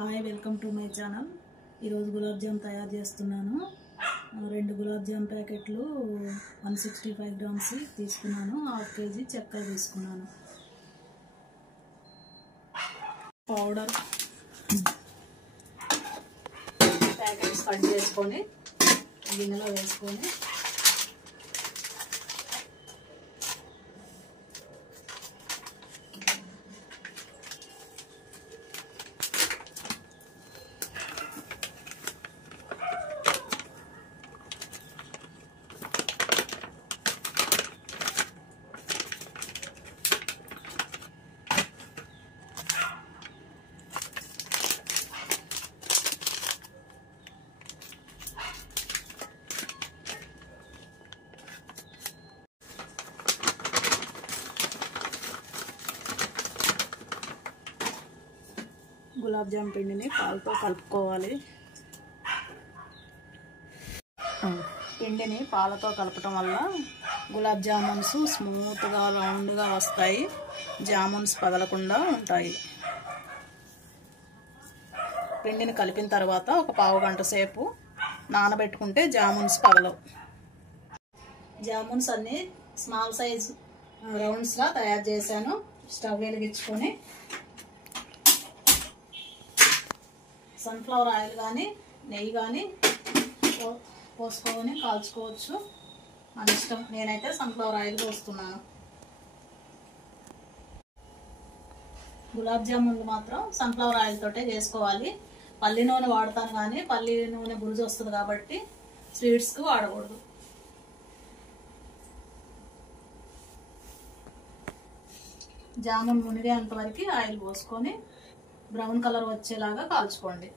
Hi welcome to my channel. ఈరోజు గులాబ్ జామ్ తయారు చేస్తున్నాను. 2 గులాబ్ జామ్ ప్యాకెట్లు 165 గ్రామ్స్ తీసుకున్నాను. 1/2 కేజీ చక్కెర తీసుకున్నాను. పౌడర్ ప్యాకెట్స్ కట్ చేసుకొని గిన్నెలో వేసుకొని గులాబ్ జామ్ పిండిని పాలతో కలుపుకోవాలి. పిండిని పాలతో కలపటం వల్ల గులాబ్ జామున్స్ స్మూత్గా రౌండ్గా వస్తాయి. జామున్స్ పగలకుండా ఉంటాయి. పిండిని కలిపిన తర్వాత ఒక పావు గంట సేపు నానబెట్టుకుంటే జామున్స్ పగలవు. జామున్స్ అన్ని స్మాల్ సైజ్ రౌండ్స్లా తయారు చేశాను. స్టవ్ వెలిగించుకొని సన్ఫ్లవర్ ఆయిల్ కానీ నెయ్యి కానీ పోసుకొని కాల్చుకోవచ్చు, మన ఇష్టం. నేనైతే సన్ఫ్లవర్ ఆయిల్ పోస్తున్నాను. గులాబ్ జామున్లు మాత్రం సన్ఫ్లవర్ ఆయిల్ తోటే చేసుకోవాలి. పల్లి నూనె వాడతాను కానీ పల్లి నూనె బురుజు వస్తుంది కాబట్టి స్వీట్స్కి వాడకూడదు. జామున్ మునిగేంత వరకు ఆయిల్ పోసుకొని బ్రౌన్ కలర్ వచ్చేలాగా కాల్చుకోండి.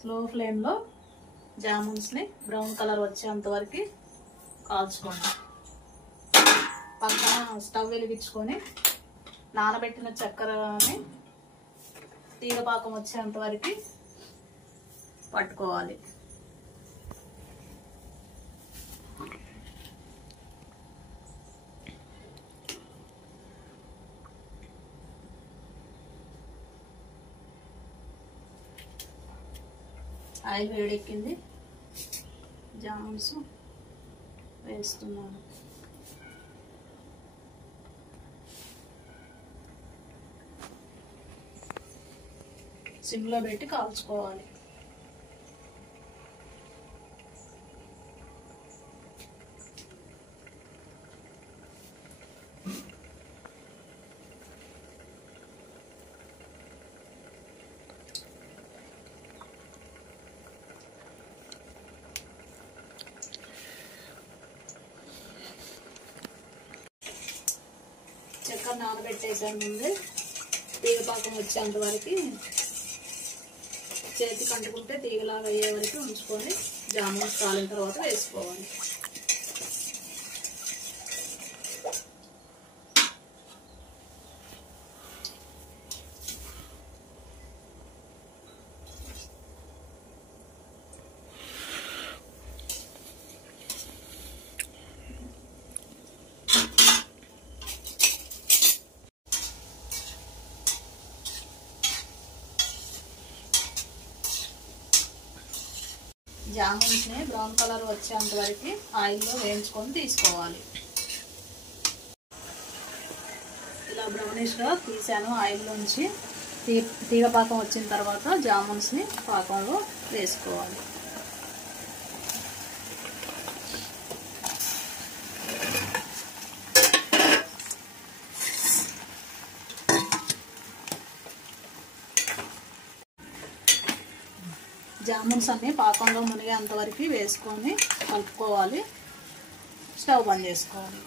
స్లో ఫ్లేమ్లో జామున్స్ని బ్రౌన్ కలర్ వచ్చేంత వరకు కాల్చుకోండి. పక్కన స్టవ్ వెలిగించుకొని నానబెట్టిన చక్కెరని తీగపాకం వచ్చేంత వరకు పట్టుకోవాలి. ఆయిల్ వేడెక్కింది. జామున్స్ వేస్తున్నాను. సిమ్లో పెట్టి కాల్చుకోవాలి. చక్కెర నానబెట్టేసాను. ముందే తీగపాకం వచ్చేంత వరకు చేతికి అంటుకుంటే తీగలాగా అయ్యే వరకు ఉంచుకొని జామున్స్ కాలిన తర్వాత వేసుకోవాలి. జామున్స్ని బ్రౌన్ కలర్ వచ్చేంత వరకు ఆయిల్లో వేయించుకొని తీసుకోవాలి. ఇలా బ్రౌనిష్గా తీసాను ఆయిల్లోంచి. తీగపాకం వచ్చిన తర్వాత జామున్స్ని పాకంలో వేసుకోవాలి. జామున్స్ అన్ని పాకంలో మునిగేంత వరకు వేసుకొని కలుపుకోవాలి. స్టవ్ బంద్ చేసుకోవాలి.